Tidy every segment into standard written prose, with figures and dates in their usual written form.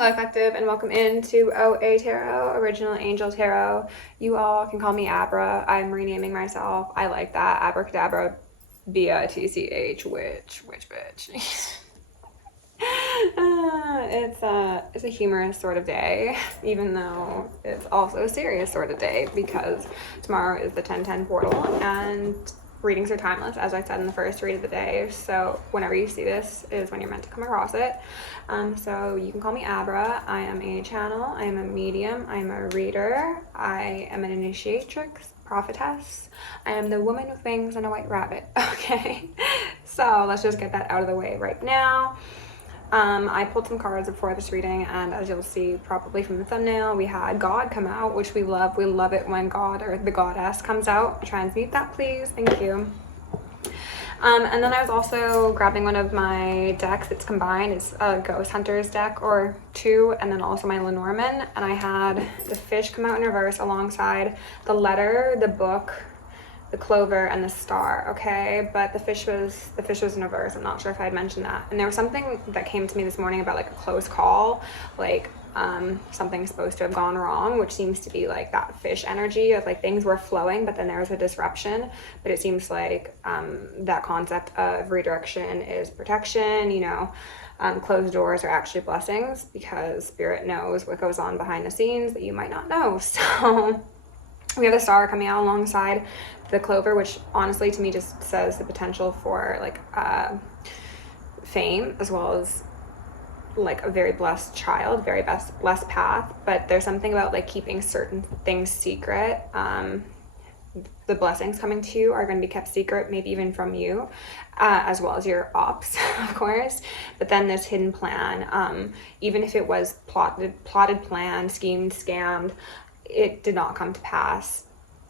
Hello Collective, and welcome into OAtarot, Original Angel Tarot. You all can call me Abra. I'm renaming myself. I like that. Abracadabra, B-I-T-C-H, witch bitch. It's a humorous sort of day, even though it's also a serious sort of day, because tomorrow is the 10/10 portal, and readings are timeless, as I said in the first read of the day. So whenever you see this is when you're meant to come across it. So you can call me Abra. I am a channel. I am a medium. I am a reader. I am an initiatrix, prophetess. I am the woman with wings and a white rabbit. Okay, so let's just get that out of the way right now. I pulled some cards before this reading, and as you'll see probably from the thumbnail, we had God come out, which we love. We love it when God or the goddess comes out. Transmute that, please. Thank you. And then I was also grabbing one of my decks. It's combined. It's a Ghost Hunters deck or two, and then also my Lenormand. And I had the fish come out in reverse alongside the letter, the book, the clover, and the star. Okay, but the fish was in reverse. I'm not sure if I had mentioned that. And there was something that came to me this morning about like a close call, like something's supposed to have gone wrong, which seems to be like that fish energy of like things were flowing, but then there was a disruption. But it seems like that concept of redirection is protection. You know, closed doors are actually blessings, because spirit knows what goes on behind the scenes that you might not know. So we have the star coming out alongside the clover, which honestly to me just says the potential for like fame, as well as like a very blessed child, very blessed path. But there's something about like keeping certain things secret. The blessings coming to you are going to be kept secret, maybe even from you, as well as your ops, of course. But then this hidden plan, even if it was plotted, planned, schemed, scammed, it did not come to pass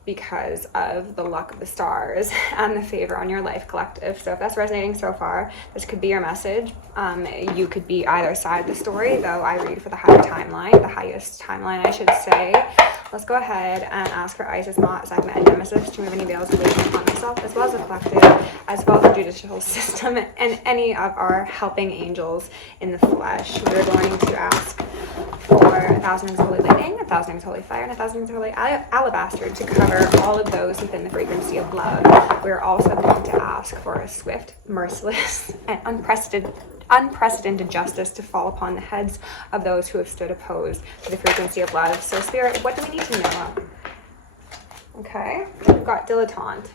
because of the luck of the stars and the favor on your life, collective. So if that's resonating so far, this could be your message. You could be either side of the story, though I read for the higher timeline, the highest timeline, I should say. Let's go ahead and ask for Isis, Mott, Sekhmet, and Nemesis to move any veils of illusion upon myself, as well as the collective, as well as the judicial system, and any of our helping angels in the flesh. We're going to ask for 1,000 rings of holy lightning, 1,000 rings of holy fire, and 1,000 rings of holy alabaster to cover all of those within the frequency of love. We're also going to ask for a swift, merciless, and unprecedented justice to fall upon the heads of those who have stood opposed to the frequency of love. So Spirit, what do we need to know? Okay, we've got dilettante.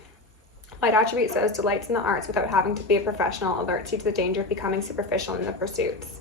Light attribute says delights in the arts without having to be a professional, alerts you to the danger of becoming superficial in the pursuits.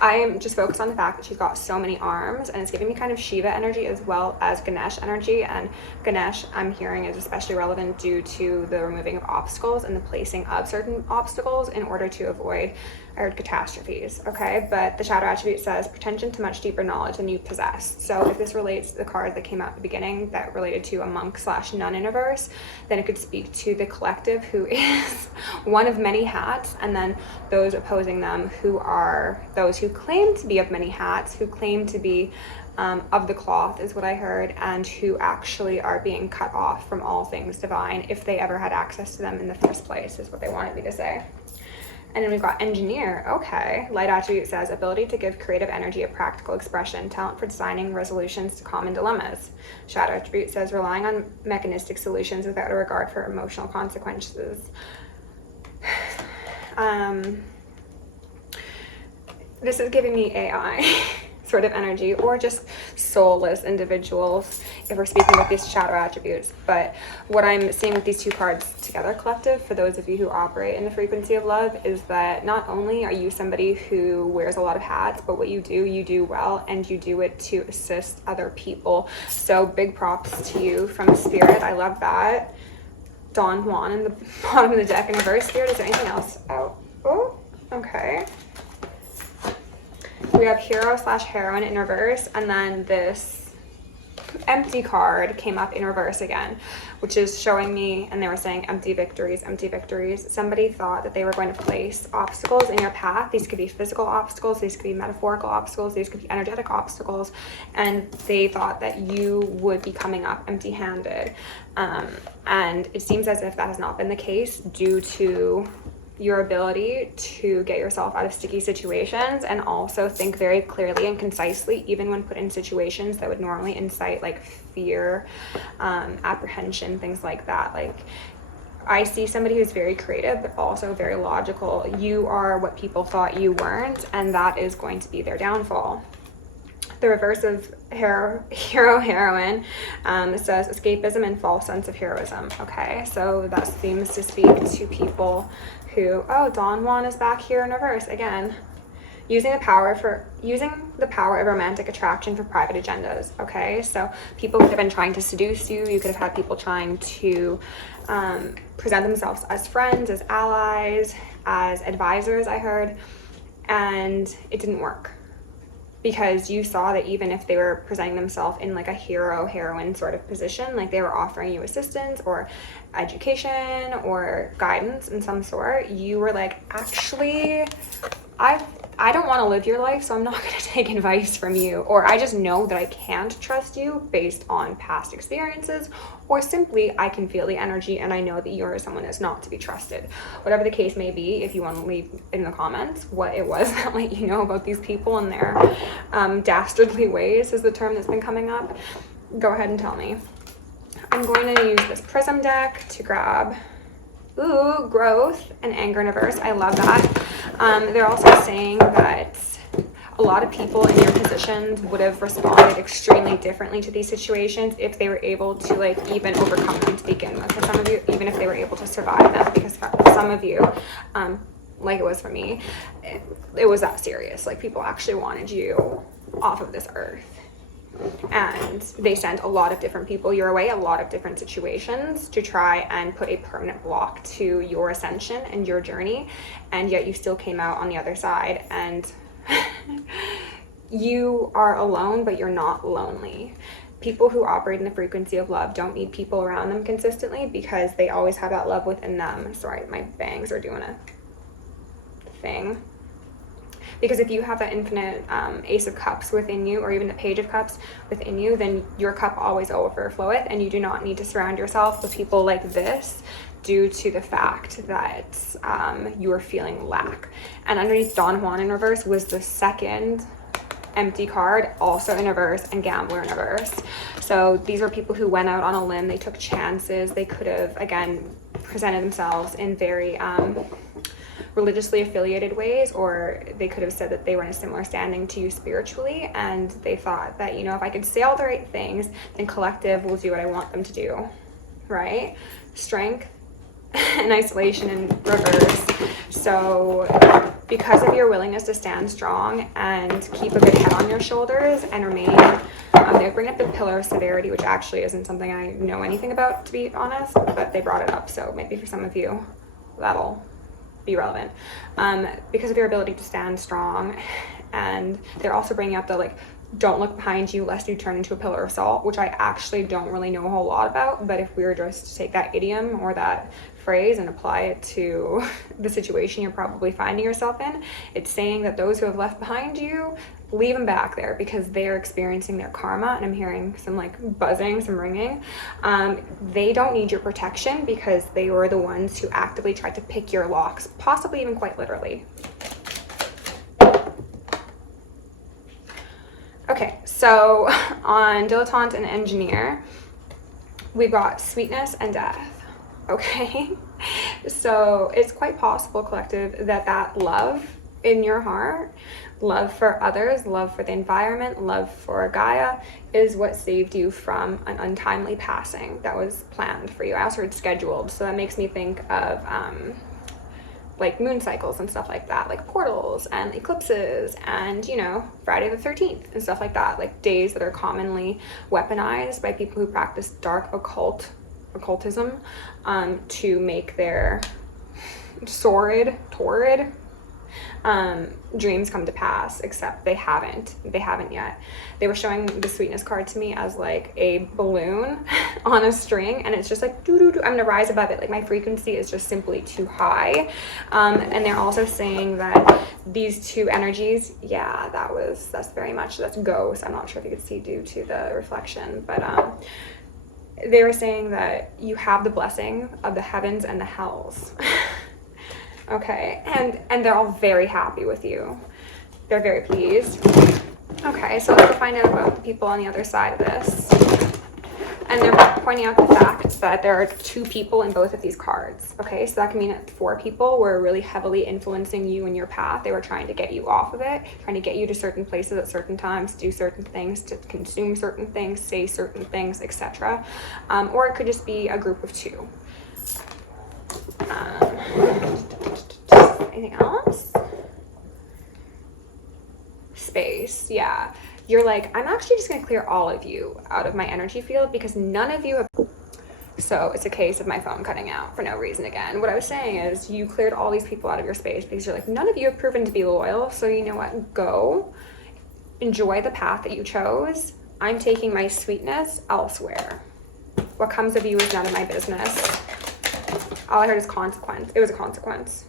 I am just focused on the fact that she's got so many arms, and it's giving me kind of Shiva energy as well as Ganesh energy. And Ganesh, I'm hearing, is especially relevant due to the removing of obstacles and the placing of certain obstacles in order to avoid catastrophes. Okay, but the shadow attribute says pretension to much deeper knowledge than you possess. So if this relates to the card that came out at the beginning that related to a monk/nun in reverse, then it could speak to the collective, who is one of many hats, and then those opposing them, who are those who claim to be of many hats, who claim to be of the cloth, is what I heard, and who actually are being cut off from all things divine, if they ever had access to them in the first place, is what they wanted me to say. And then we've got engineer. Okay. Light attribute says ability to give creative energy a practical expression, talent for designing resolutions to common dilemmas. Shadow attribute says relying on mechanistic solutions without a regard for emotional consequences. This is giving me AI sort of energy, or just soulless individuals if we're speaking with these shadow attributes. But what I'm seeing with these two cards together, collective, for those of you who operate in the frequency of love, is that not only are you somebody who wears a lot of hats, but what you do well, and you do it to assist other people. So big props to you from Spirit. I love that. Don Juan in the bottom of the deck in reverse. Spirit, is there anything else out? Oh, okay. We have hero/heroine in reverse, and then this empty card came up in reverse again, which is showing me, and they were saying empty victories, empty victories. Somebody thought that they were going to place obstacles in your path. These could be physical obstacles, these could be metaphorical obstacles, these could be energetic obstacles, and they thought that you would be coming up empty-handed. And it seems as if that has not been the case due to your ability to get yourself out of sticky situations, and also think very clearly and concisely, even when put in situations that would normally incite like fear, apprehension, things like that. Like, I see somebody who's very creative, but also very logical. You are what people thought you weren't, and that is going to be their downfall. The reverse of heroine says escapism and false sense of heroism. Okay, so that seems to speak to people who, oh, Don Juan is back here in reverse again. Using the power of romantic attraction for private agendas. Okay, so people could have been trying to seduce you. You could have had people trying to present themselves as friends, as allies, as advisors, I heard, and it didn't work, because you saw that even if they were presenting themselves in like a heroine sort of position, like they were offering you assistance or education or guidance in some sort, you were like, actually, I don't want to live your life, so I'm not going to take advice from you. Or I just know that I can't trust you based on past experiences, or simply I can feel the energy and I know that you're someone that's not to be trusted. Whatever the case may be, if you want to leave in the comments what it was that let you know about these people and their dastardly ways is the term that's been coming up, go ahead and tell me. I'm going to use this prism deck to grab growth and anger in reverse. I love that. They're also saying that a lot of people in your positions would have responded extremely differently to these situations if they were able to like even overcome them to begin with. For some of you, even if they were able to survive them, because for some of you, like it was for me, it was that serious. Like, people actually wanted you off of this earth. And they sent a lot of different people your way, a lot of different situations to try and put a permanent block to your ascension and your journey, and yet you still came out on the other side, and you are alone, but you're not lonely. People who operate in the frequency of love don't need people around them consistently, because they always have that love within them. Sorry, my bangs are doing a thing. Because if you have that infinite Ace of Cups within you, or even the Page of Cups within you, then your cup always overfloweth, and you do not need to surround yourself with people like this due to the fact that you are feeling lack. And underneath Don Juan in reverse was the second empty card, also in reverse, and Gambler in reverse. So these are people who went out on a limb. They took chances. They could have, again, presented themselves in very religiously affiliated ways, or they could have said that they were in a similar standing to you spiritually, and they thought that, you know, if I could say all the right things, then collective will do what I want them to do, right? Strength and isolation in reverse. So because of your willingness to stand strong and keep a good head on your shoulders and remain, they bring up the Pillar of Severity, which actually isn't something I know anything about, to be honest, but they brought it up, so maybe for some of you that'll be relevant. Because of your ability to stand strong. And they're also bringing up the, like, don't look behind you lest you turn into a pillar of salt, which I actually don't really know a whole lot about, but if we were just to take that idiom or that phrase and apply it to the situation you're probably finding yourself in, it's saying that those who have left behind you, leave them back there, because they're experiencing their karma. And I'm hearing some like buzzing, some ringing. They don't need your protection, because they were the ones who actively tried to pick your locks, possibly even quite literally. Okay, so on Dilettante and Engineer, we've got sweetness and death. Okay, so it's quite possible, collective, that love in your heart, love for others, love for the environment, love for Gaia, is what saved you from an untimely passing that was planned for you. I also heard scheduled, so that makes me think of like moon cycles and stuff like that, like portals and eclipses and, you know, Friday the 13th and stuff like that, like days that are commonly weaponized by people who practice dark occultism to make their torrid dreams come to pass, except they haven't yet. They were showing the sweetness card to me as like a balloon on a string, and it's just like doo doo doo. I'm gonna rise above it, like my frequency is just simply too high. And they're also saying that these two energies, yeah, that's very much, that's ghost. I'm not sure if you could see due to the reflection, but they were saying that you have the blessing of the heavens and the hells. Okay, and they're all very happy with you. They're very pleased. Okay, so let's go find out about the people on the other side of this. And they're pointing out the fact that there are 2 people in both of these cards. Okay, so that can mean that 4 people were really heavily influencing you in your path. They were trying to get you off of it, trying to get you to certain places at certain times, do certain things, to consume certain things, say certain things, etc. Or it could just be a group of 2. Anything else? Space, yeah. You're like, I'm actually just gonna clear all of you out of my energy field because none of you have... So it's a case of my phone cutting out for no reason again. What I was saying is you cleared all these people out of your space because you're like, none of you have proven to be loyal. So you know what? Go. Enjoy the path that you chose. I'm taking my sweetness elsewhere. What comes of you is none of my business. All I heard is consequence. It was a consequence.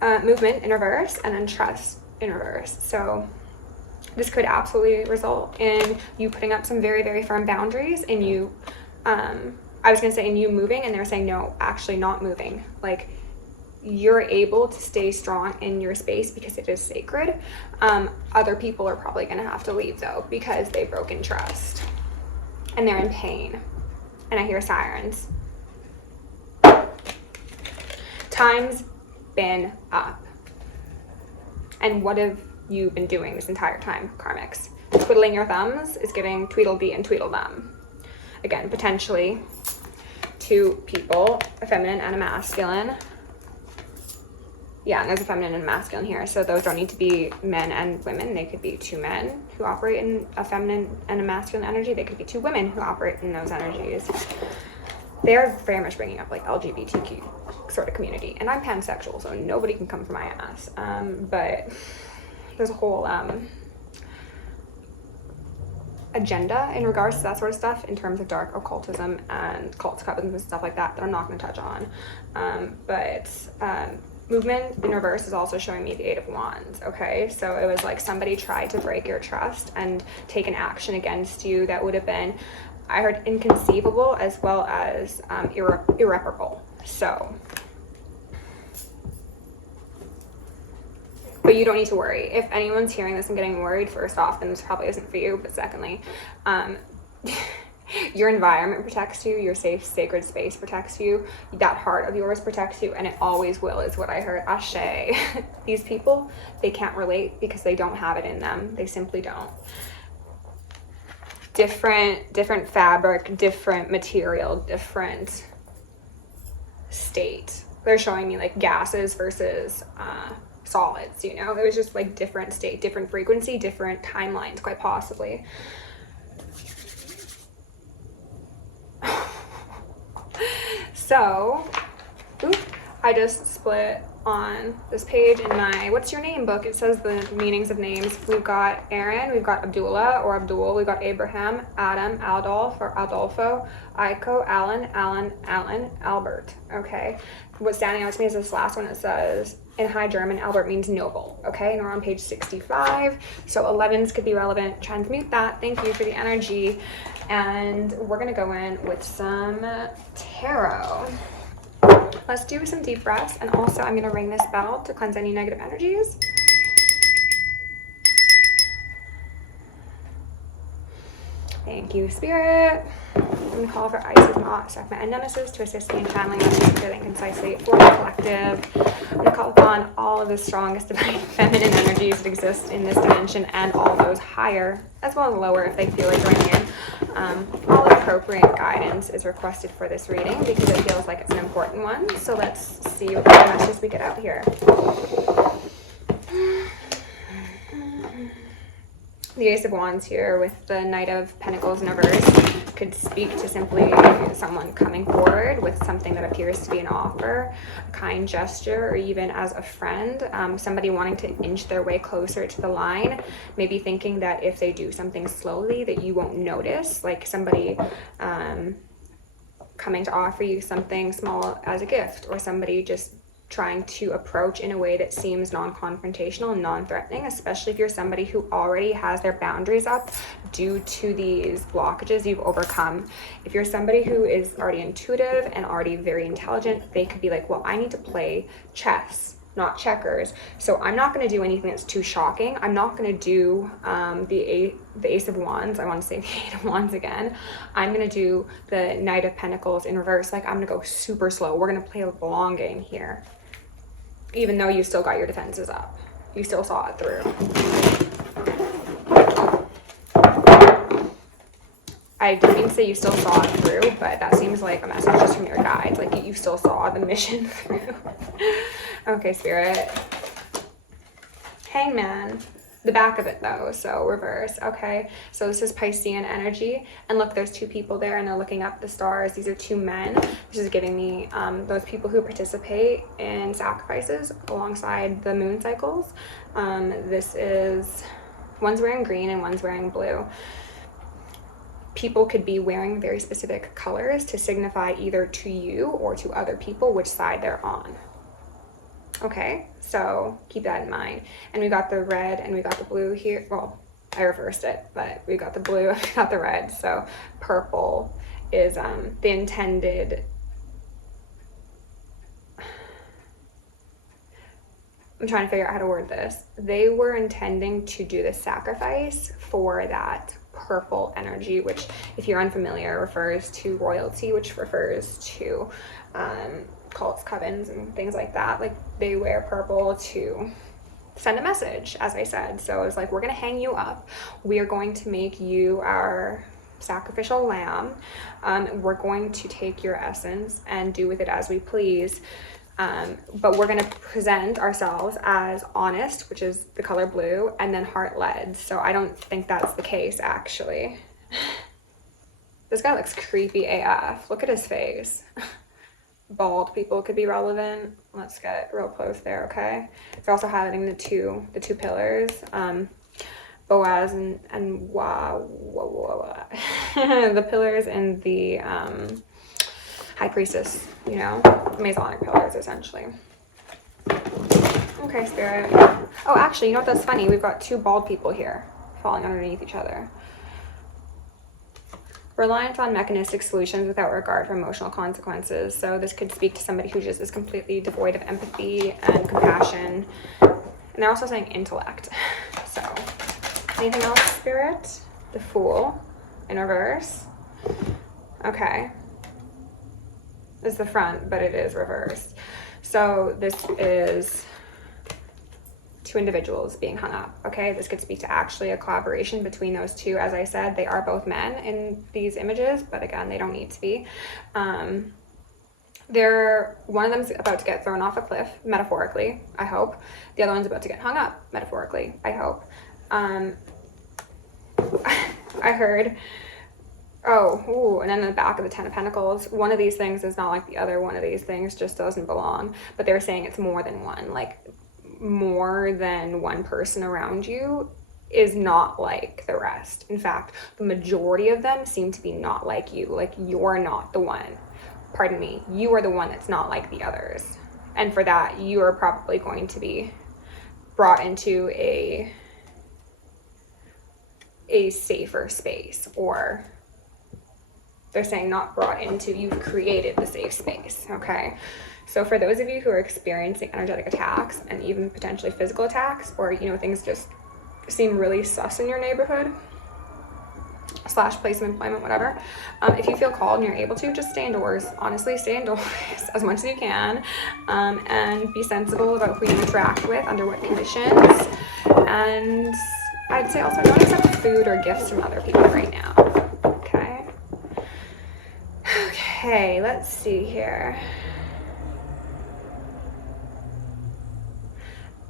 Movement in reverse and then trust in reverse. So this could absolutely result in you putting up some very, very firm boundaries and you, I was going to say in you moving, and they're saying, no, actually not moving. Like you're able to stay strong in your space because it is sacred. Other people are probably going to have to leave though, because they've broken trust and they're in pain. And I hear sirens. Time's been up. And what have you been doing this entire time, karmics? Twiddling your thumbs is giving Tweedledee and Tweedledum. Again, potentially 2 people, a feminine and a masculine. Yeah, and there's a feminine and a masculine here. So those don't need to be men and women. They could be 2 men who operate in a feminine and a masculine energy. They could be 2 women who operate in those energies. They're very much bringing up like LGBTQ sort of community. And I'm pansexual, so nobody can come for my ass. But there's a whole agenda in regards to that sort of stuff in terms of dark occultism and cult covens and stuff like that I'm not going to touch on. But movement in reverse is also showing me the 8 of Wands. Okay, so it was like somebody tried to break your trust and take an action against you that would have been, I heard, inconceivable as well as irreparable. So, but you don't need to worry. If anyone's hearing this and getting worried, first off, then this probably isn't for you. But secondly, your environment protects you, your safe, sacred space protects you, that heart of yours protects you, and it always will, is what I heard. Ashe. These people, they can't relate because they don't have it in them. They simply don't. Different fabric, different material, different state. They're showing me like gases versus solids, you know? It was just like different state, different frequency, different timelines, quite possibly. So, I just split on this page in my What's Your Name book. It says the meanings of names. We've got Aaron, we've got Abdullah or Abdul, we've got Abraham, Adam, Adolf or Adolfo, Aiko, Alan, Albert. Okay. What's standing out to me is this last one. It says, in High German, Albert means noble. Okay, and we're on page 65. So 11s could be relevant. Transmute that. Thank you for the energy. And we're going to go in with some tarot. Let's do some deep breaths. And also I'm going to ring this bell to cleanse any negative energies. Thank you, Spirit. I'm going to call for Isis, Mott, Sekhmet, and Nemesis to assist me in channeling messages clearly and concisely for the collective. I'm going to call upon all of the strongest divine feminine energies that exist in this dimension and all those higher as well as lower if they feel like joining in. All appropriate guidance is requested for this reading because it feels like it's an important one. So let's see what kind of messages we get out here. The Ace of Wands here with the Knight of Pentacles in reverse could speak to simply someone coming forward with something that appears to be an offer, a kind gesture, or even as a friend, somebody wanting to inch their way closer to the line, maybe thinking that if they do something slowly that you won't notice, like somebody coming to offer you something small as a gift, or somebody just trying to approach in a way that seems non-confrontational and non-threatening, especially if you're somebody who already has their boundaries up due to these blockages you've overcome. If you're somebody who is already intuitive and already very intelligent, they could be like, well, I need to play chess, not checkers. So I'm not going to do anything that's too shocking. I'm not going to do the Ace of Wands. I want to say the Eight of Wands again. I'm going to do the Knight of Pentacles in reverse. Like, I'm going to go super slow. We're going to play a long game here. Even though you still got your defenses up. You still saw it through. I didn't mean to say you still saw it through, but that seems like a message just from your guides. Like, you still saw the mission through. Okay, Spirit. Hangman. The back of it though, so reverse. Okay, so this is Piscean energy, and look, there's two people there and they're looking up the stars. These are two men. This is giving me those people who participate in sacrifices alongside the moon cycles. This is, one's wearing green and one's wearing blue. People could be wearing very specific colors to signify either to you or to other people which side they're on. Okay, so keep that in mind. And we got the red and we got the blue here. Well, I reversed it, but we got the blue and we got the red. So purple is the intended, I'm trying to figure out how to word this. They were intending to do the sacrifice for that purple energy, which, if you're unfamiliar, refers to royalty, which refers to cults, covens, and things like that. Like, they wear purple to send a message, as I said. So it's like, we're going to hang you up. We are going to make you our sacrificial lamb. We're going to take your essence and do with it as we please. But we're going to present ourselves as honest, which is the color blue, and then heart-led. So I don't think that's the case, actually. This guy looks creepy AF. Look at his face. Bald people could be relevant. Let's get real close there, okay? They're also highlighting the two pillars. Boaz and the pillars and the High Priestess, you know, Masonic pillars, essentially. Okay, Spirit. Oh, actually, you know what, that's funny? We've got two bald people here falling underneath each other. Reliant on mechanistic solutions without regard for emotional consequences. So this could speak to somebody who just is completely devoid of empathy and compassion. And they're also saying intellect. So, anything else, Spirit? The Fool in reverse. Okay. This is the front, but it is reversed. So this is two individuals being hung up, okay? This could speak to actually a collaboration between those two. As I said, they are both men in these images, but again, they don't need to be. One of them's about to get thrown off a cliff, metaphorically, I hope. The other one's about to get hung up, metaphorically, I hope. I heard, and then in the back of the Ten of Pentacles, one of these things is not like the other. One of these things just doesn't belong. But they're saying it's more than one. Like, more than one person around you is not like the rest. In fact, the majority of them seem to be not like you. Like, you're not the one. Pardon me. You are the one that's not like the others. And for that, you are probably going to be brought into a safer space, or they're saying not brought into, you've created the safe space, okay? So for those of you who are experiencing energetic attacks and even potentially physical attacks, or, you know, things just seem really sus in your neighborhood, / place of employment, whatever, if you feel called and you're able to, just stay indoors. Honestly, stay indoors as much as you can, and be sensible about who you interact with, under what conditions, and I'd say also don't accept food or gifts from other people right now. Okay, let's see here.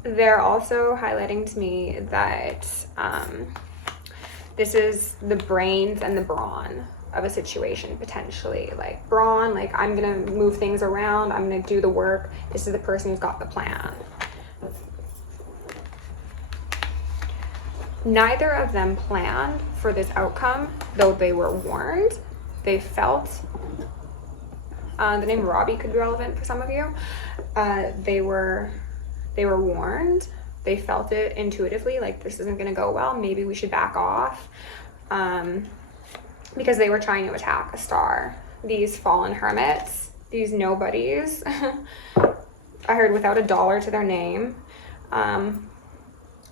They're also highlighting to me that this is the brains and the brawn of a situation, potentially. Like, brawn, like, I'm gonna move things around, I'm gonna do the work. This is the person who's got the plan. Neither of them planned for this outcome, though they were warned. They felt The name Robbie could be relevant for some of you. They were warned. They felt it intuitively, like this isn't going to go well. Maybe we should back off, because they were trying to attack a star. These fallen hermits, these nobodies, I heard without $1 to their name,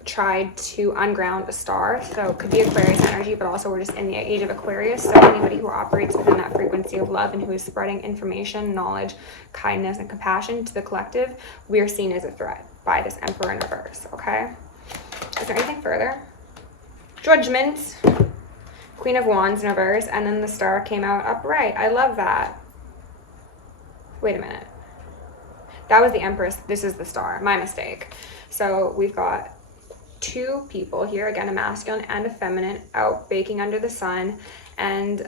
tried to unground a star. So it could be Aquarius energy, but also we're just in the age of Aquarius. So anybody who operates within that frequency of love and who is spreading information, knowledge, kindness, and compassion to the collective, we are seen as a threat by this Emperor in reverse, okay? Is there anything further? Judgment, Queen of Wands in reverse, and then the star came out upright. I love that. Wait a minute. That was the Empress. This is the star. My mistake. So we've got two people here, again, a masculine and a feminine, out baking under the sun, and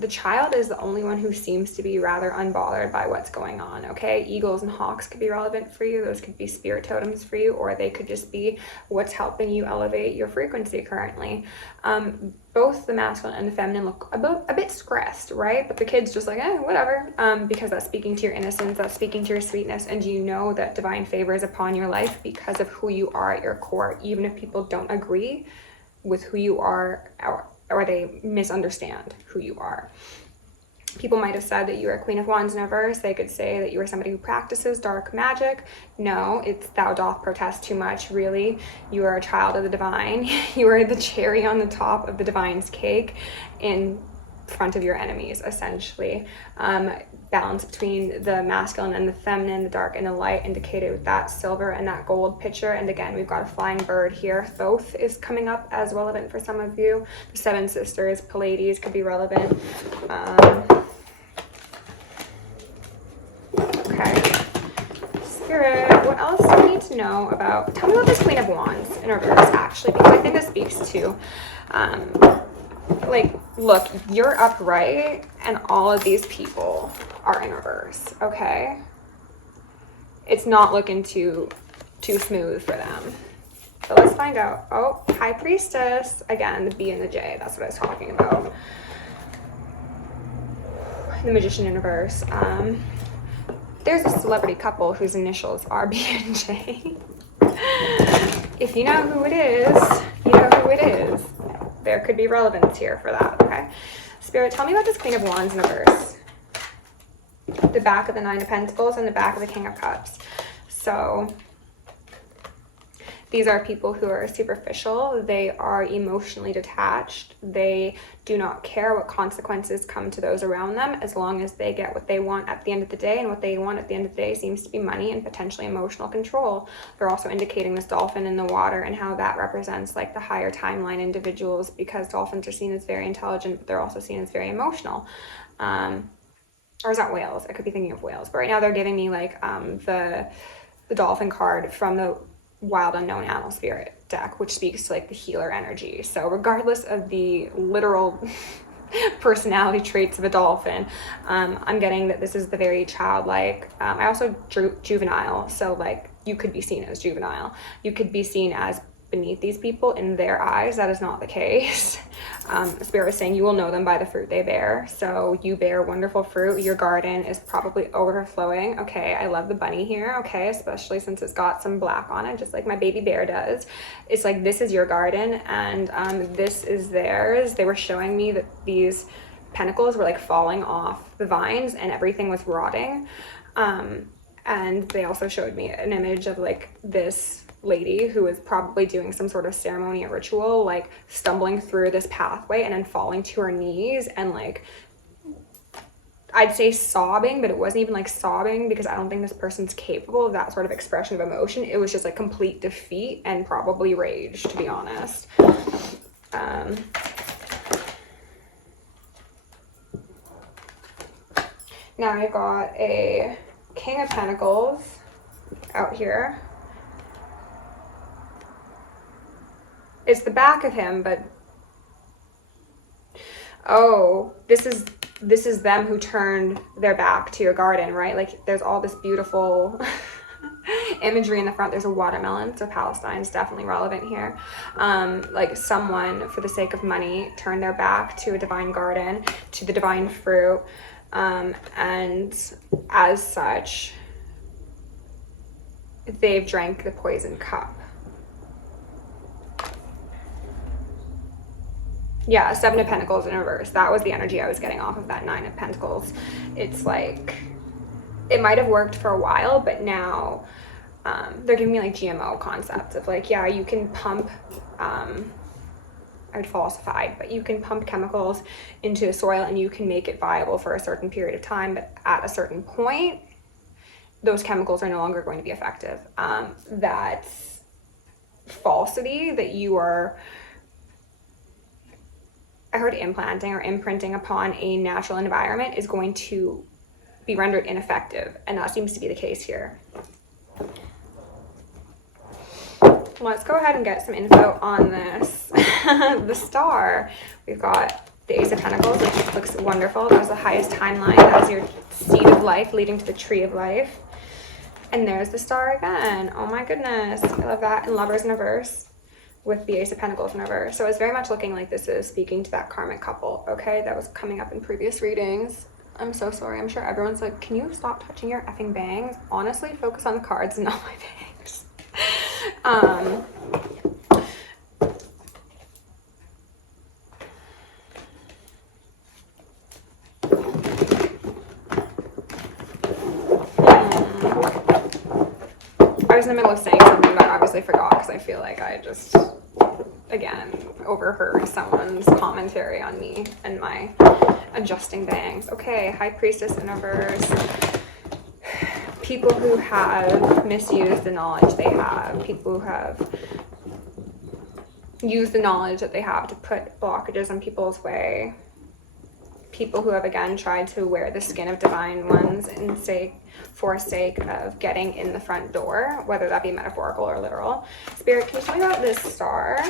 the child is the only one who seems to be rather unbothered by what's going on, okay? Eagles and hawks could be relevant for you. Those could be spirit totems for you, or they could just be what's helping you elevate your frequency currently. Both the masculine and the feminine look a bit stressed, right? But the kid's just like, whatever, because that's speaking to your innocence, that's speaking to your sweetness, and you know that divine favor is upon your life because of who you are at your core, even if people don't agree with who you are, or they misunderstand who you are. People might have said that you are a Queen of Wands in reverse. They could say that you are somebody who practices dark magic. No, it's thou doth protest too much, really. You are a child of the divine. You are the cherry on the top of the divine's cake in front of your enemies, essentially. Balance between the masculine and the feminine, the dark and the light, indicated with that silver and that gold picture. And again, we've got a flying bird here. Thoth is coming up as relevant for some of you. The Seven Sisters, Pleiades could be relevant. Okay. Spirit, what else do we need to know about? Tell me about this Queen of Wands in reverse, actually, because I think this speaks to, like, look, you're upright and all of these people are in reverse, okay? It's not looking too smooth for them. So let's find out. Oh, High Priestess. Again, the B and the J. That's what I was talking about. The Magician in reverse. There's a celebrity couple whose initials are B and J. If you know who it is, you know who it is. There could be relevance here for that, okay? Spirit, tell me about this Queen of Wands in reverse. The back of the Nine of Pentacles and the back of the King of Cups. So these are people who are superficial. They are emotionally detached. They do not care what consequences come to those around them as long as they get what they want at the end of the day. And what they want at the end of the day seems to be money and potentially emotional control. They're also indicating this dolphin in the water and how that represents like the higher timeline individuals, because dolphins are seen as very intelligent, but they're also seen as very emotional. Or is that whales? I could be thinking of whales. But right now they're giving me like the dolphin card from the Wild Unknown Animal Spirit deck, which speaks to like the healer energy. So regardless of the literal personality traits of a dolphin, I'm getting that this is the very childlike. I also drew juvenile, so like you could be seen as juvenile. You could be seen as beneath these people in their eyes. That is not the case. Spirit is saying you will know them by the fruit they bear. So you bear wonderful fruit. Your garden is probably overflowing. Okay, I love the bunny here. Okay, especially since it's got some black on it, just like my baby bear does. It's like this is your garden and this is theirs. They were showing me that these pentacles were like falling off the vines and everything was rotting. And they also showed me an image of like this lady who is probably doing some sort of ceremony or ritual, like stumbling through this pathway and then falling to her knees and like, I'd say sobbing, but it wasn't even like sobbing because I don't think this person's capable of that sort of expression of emotion. It was just like complete defeat and probably rage, to be honest. Now I've got a King of Pentacles out here. It's the back of him, but oh, this is them who turned their back to your garden, right? Like there's all this beautiful imagery in the front. There's a watermelon, so Palestine is definitely relevant here. Like someone, for the sake of money, turned their back to a divine garden, to the divine fruit. And as such, they've drank the poison cup. Yeah, 7 of Pentacles in reverse. That was the energy I was getting off of that 9 of Pentacles. It's like, it might have worked for a while, but now they're giving me like GMO concepts of like, yeah, you can pump, I would falsify, but you can pump chemicals into the soil and you can make it viable for a certain period of time, but at a certain point, those chemicals are no longer going to be effective. That falsity that you are, I heard implanting or imprinting upon a natural environment is going to be rendered ineffective, and that seems to be the case here. Let's go ahead and get some info on this. The Star. We've got the Ace of Pentacles, which looks wonderful. That was the highest timeline. That was your seed of life leading to the tree of life. And there's the Star again. Oh my goodness. I love that. And Lovers in reverse with the Ace of Pentacles in reverse. So it's very much looking like this is speaking to that karmic couple, okay? That was coming up in previous readings. I'm so sorry. I'm sure everyone's like, can you stop touching your effing bangs? Honestly, focus on the cards and not my bangs. I was in the middle of saying something, but I obviously forgot because I feel like I just, again, overheard someone's commentary on me and my adjusting bangs. Okay, High Priestess in reverse. People who have misused the knowledge they have. People who have used the knowledge that they have to put blockages in people's way. People who have, again, tried to wear the skin of divine ones for sake of getting in the front door, whether that be metaphorical or literal. Spirit, can you tell me about this Star?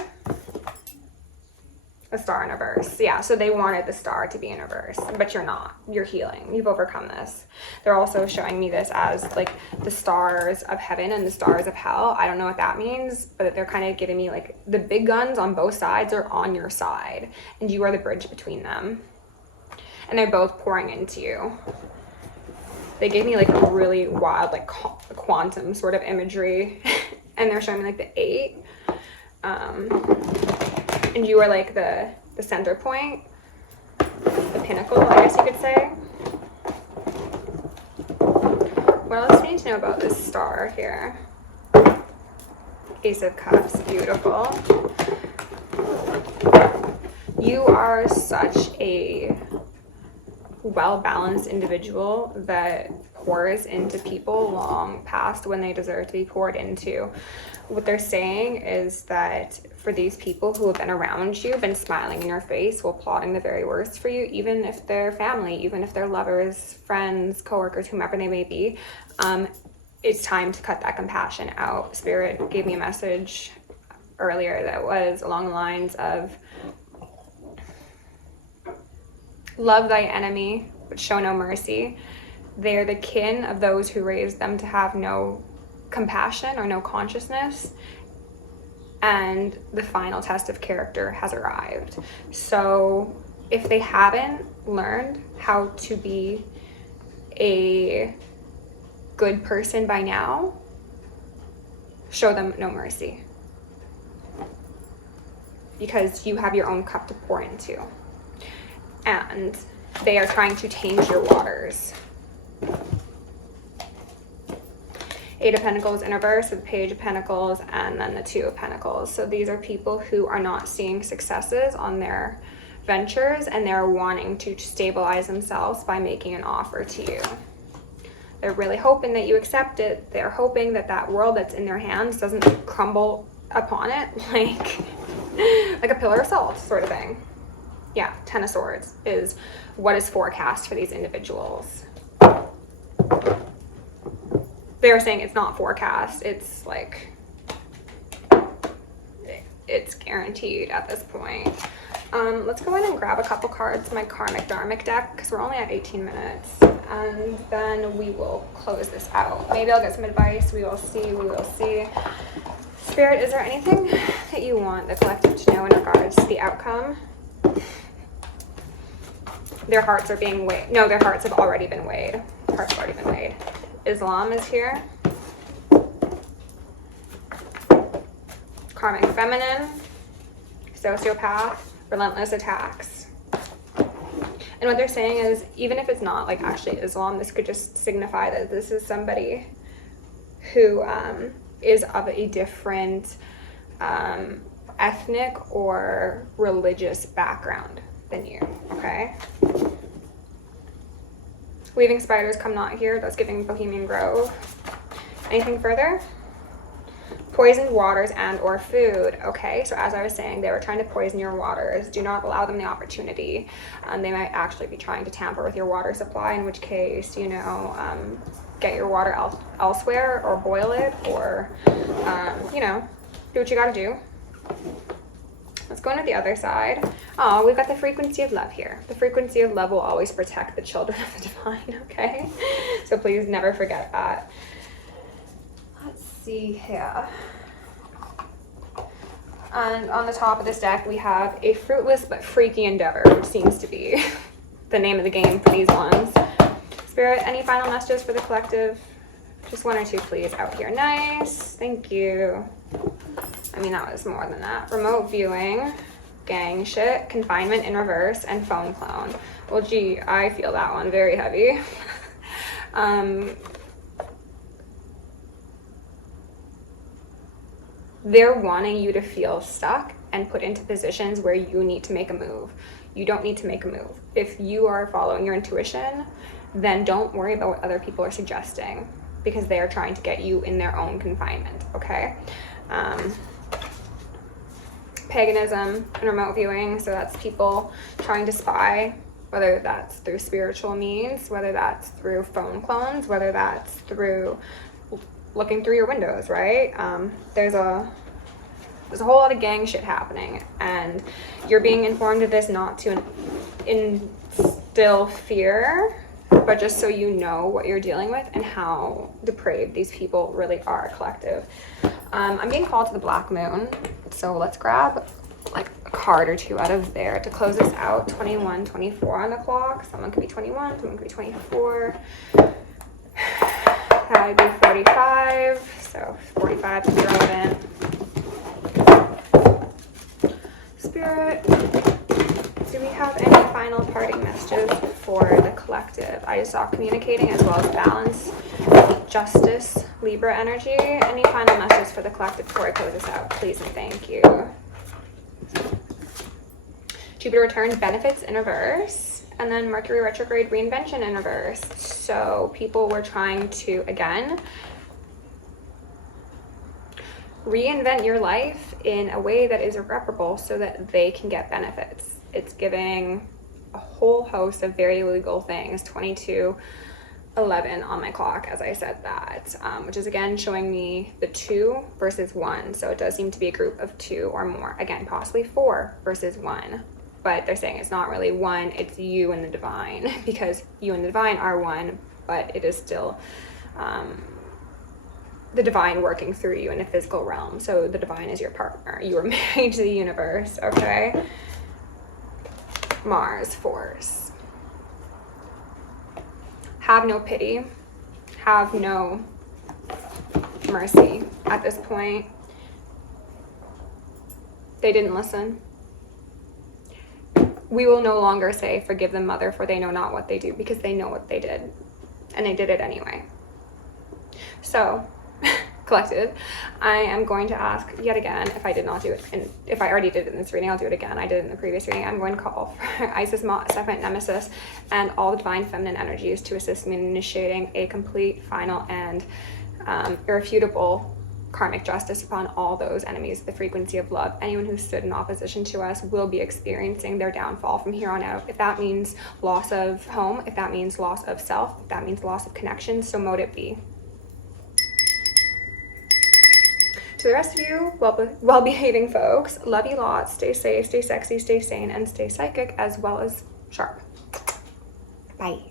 A Star in reverse. Yeah, so they wanted the Star to be in reverse, but you're not. You're healing. You've overcome this. They're also showing me this as like the stars of heaven and the stars of hell. I don't know what that means, but they're kind of giving me like the big guns on both sides are on your side, and you are the bridge between them. And they're both pouring into you. They gave me like a really wild, like quantum sort of imagery, and they're showing me like the 8. And you are like the center point, the pinnacle, I guess you could say. What else do you need to know about this Star here? Ace of Cups, beautiful. You are such a well-balanced individual that pours into people long past when they deserve to be poured into. What they're saying is that for these people who have been around you, been smiling in your face while plotting the very worst for you, even if they're family, even if they're lovers, friends, coworkers, whomever they may be, it's time to cut that compassion out. Spirit gave me a message earlier that was along the lines of, love thy enemy, but show no mercy. They are the kin of those who raised them to have no compassion or no consciousness. And the final test of character has arrived. So if they haven't learned how to be a good person by now, show them no mercy. Because you have your own cup to pour into. And they are trying to change your waters. 8 of Pentacles in reverse with Page of Pentacles and then the 2 of Pentacles. So these are people who are not seeing successes on their ventures and they're wanting to stabilize themselves by making an offer to you. They're really hoping that you accept it. They're hoping that that world that's in their hands doesn't crumble upon it like a pillar of salt sort of thing. Yeah, 10 of Swords is what is forecast for these individuals. They're saying it's not forecast. It's like, it's guaranteed at this point. Let's go in and grab a couple cards, my Karmic Dharmic deck, because we're only at 18 minutes. And then we will close this out. Maybe I'll get some advice. We will see. We will see. Spirit, is there anything that you want the collective to know in regards to the outcome? Their hearts are being weighed. No, their hearts have already been weighed. Hearts have already been weighed. Islam is here. Karmic feminine. Sociopath. Relentless attacks. And what they're saying is, even if it's not like actually Islam, this could just signify that this is somebody who is of a different ethnic or religious background than you, okay? Weaving spiders come not here. That's giving Bohemian Grove. Anything further? Poisoned waters and or food. Okay, so as I was saying, they were trying to poison your waters. Do not allow them the opportunity. They might actually be trying to tamper with your water supply, in which case, you know, get your water elsewhere, or boil it, or, you know, do what you gotta do. Let's go into the other side. Oh, we've got the frequency of love here. The frequency of love will always protect the children of the divine, okay? So please never forget that. Let's see here. And on the top of this deck, we have a fruitless but freaky endeavor, which seems to be the name of the game for these ones. Spirit, any final messages for the collective? Just one or two, please, out here. Nice. Thank you. I mean, that was more than that. Remote viewing, gang shit, confinement in reverse, and phone clone. Well, gee, I feel that one very heavy. They're wanting you to feel stuck and put into positions where you need to make a move. You don't need to make a move. If you are following your intuition, then don't worry about what other people are suggesting, because they are trying to get you in their own confinement, okay? Paganism and remote viewing, so that's people trying to spy, whether that's through spiritual means, whether that's through phone clones, whether that's through looking through your windows, right? There's a whole lot of gang shit happening, and you're being informed of this not to instill fear, but just so you know what you're dealing with and how depraved these people really are, collective. I'm being called to the Black Moon, so let's grab like a card or two out of there to close this out. 21, 24 on the clock. Someone could be 21, someone could be 24. That would be 45, so 45 is relevant. Spirit, do we have any final parting messages for the collective? I just saw communicating as well as balance, justice, Libra energy. Any final messages for the collective before I close this out, please and thank you. Jupiter return, benefits in reverse, and then Mercury retrograde, reinvention in reverse. So people were trying to, again, reinvent your life in a way that is irreparable so that they can get benefits. It's giving a whole host of very legal things. 2211 on my clock as I said that, which is again showing me the 2 versus 1. So it does seem to be a group of 2 or more, again possibly 4 versus 1, but they're saying it's not really 1, it's you and the divine, because you and the divine are 1, but it is still the divine working through you in a physical realm. So the divine is your partner. You are married to the universe, okay? Mars force. Have no pity. Have no mercy at this point. They didn't listen. We will no longer say, forgive them, mother, for they know not what they do, because they know what they did, and they did it anyway. So, collective, I am going to ask yet again, if I did not do it, and if I already did it in this reading, I'll do it again. I did it in the previous reading. I'm going to call for Isis, Mot, Sephmet, Nemesis, and all the divine feminine energies to assist me in initiating a complete, final, and irrefutable karmic justice upon all those enemies of the frequency of love. Anyone who stood in opposition to us will be experiencing their downfall from here on out. If that means loss of home, if that means loss of self, if that means loss of connection, so mote it be. To the rest of you, well-behaving folks, love you lots. Stay safe, stay sexy, stay sane, and stay psychic as well as sharp. Bye.